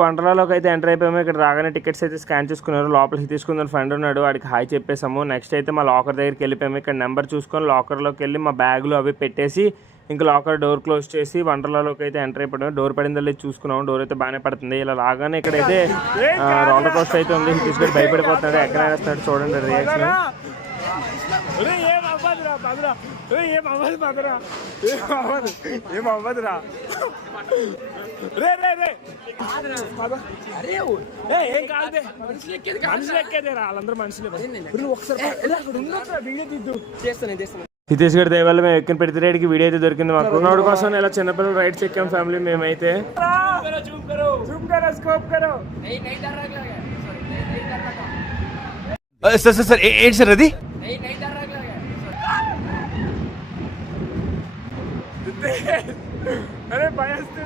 వండర్లాలోకి అయితే ఎంటర్ అయిపోయాము. ఇక్కడ రాగానే టికెట్స్ అయితే స్కాన్ చేసుకున్నారు. లోపలికి తీసుకుందని ఫ్రెండ్ ఉన్నాడు, వాడికి హాయ్ చెప్పేసాము. నెక్స్ట్ అయితే మా లాకర్ దగ్గరికి వెళ్ళిపోయాము. ఇక్కడ నెంబర్ చూసుకొని లాకర్లోకి వెళ్ళి మా బ్యాగులు అవి పెట్టేసి ఇంకా లాకర్ డోర్ క్లోజ్ చేసి వండర్లాలోకి అయితే ఎంటర్ అయిపోయాము. డోర్ పడిందో లేదు చూసుకున్నాము. డోర్ అయితే బాగానే పడుతుంది. ఇలా రాగానే ఇక్కడైతే రోలర్ కోస్టర్ అయితే ఉంది. తీసుకొని భయపడిపోతున్నాడు, ఎక్కడ వేస్తున్నాడు చూడండి రియాక్షన్. హితేష్ గారి దయ వల్ల మేము ఎక్కిన ప్రతి రైడ్కి వీడియో అయితే దొరికింది మాకు. ఉన్నోడి కోసం ఇలా చిన్నపిల్లలు రైడ్స్ ఎక్కాం ఫ్యామిలీ మేమైతే. సార్ ఏంటి సార్ అది? అరే భయస్తే